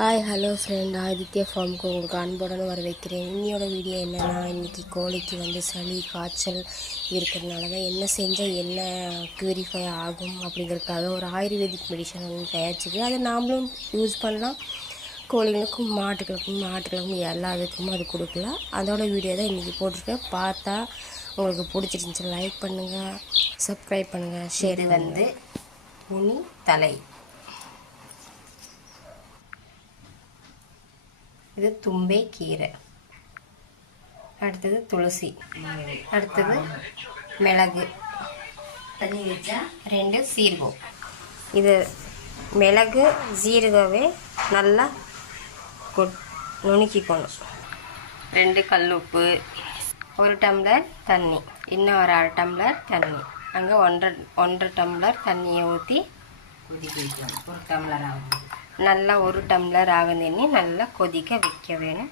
Hi hello friend, Aditya ஃபார்முக்கு உங்களுக்கு அன்புடன் வர வைக்கிறேன். இன்னையோட வீடியோ என்னென்னா, இன்றைக்கி கோழிக்கு வந்து சளி காய்ச்சல் இருக்கிறதுனால தான் என்ன செஞ்சால் என்ன ப்யூரிஃபை ஆகும் அப்படிங்கிறதுக்காக ஒரு ஆயுர்வேதிக் மெடிசன் ஒன்று தயாரிச்சிருக்கு. அதை நாமளும் யூஸ் பண்ணலாம். கோழிகளுக்கும் மாட்டுகளுக்கும் எல்லாத்துக்கும் அது கொடுக்கலாம். அதோட வீடியோ தான் இன்றைக்கி போட்டிருக்கேன். பார்த்தா உங்களுக்கு பிடிச்சிருந்துச்சு லைக் பண்ணுங்கள், சப்ஸ்கிரைப் பண்ணுங்கள், ஷேர். வந்து முனி தலை, இது தும்பை கீரை, அடுத்தது துளசி, அடுத்தது மிளகு, 2 சீரகம். இது மிளகு சீரகவே நல்லா நுணுக்கிக்கணும். 2 கல்லுப்பு, 1 டம்ளர் தண்ணி, இன்னும் ஒரு 1/2 டம்ளர் தண்ணி, அங்கே 1.5 டம்ளர் தண்ணியை ஊற்றி கொதிக்க வைக்கணும். 1 டம்ளர் ஆகும். நல்லா 1 டம்ளர் ஆகுதுன்னு நல்லா கொதிக்க வைக்க வேணும்.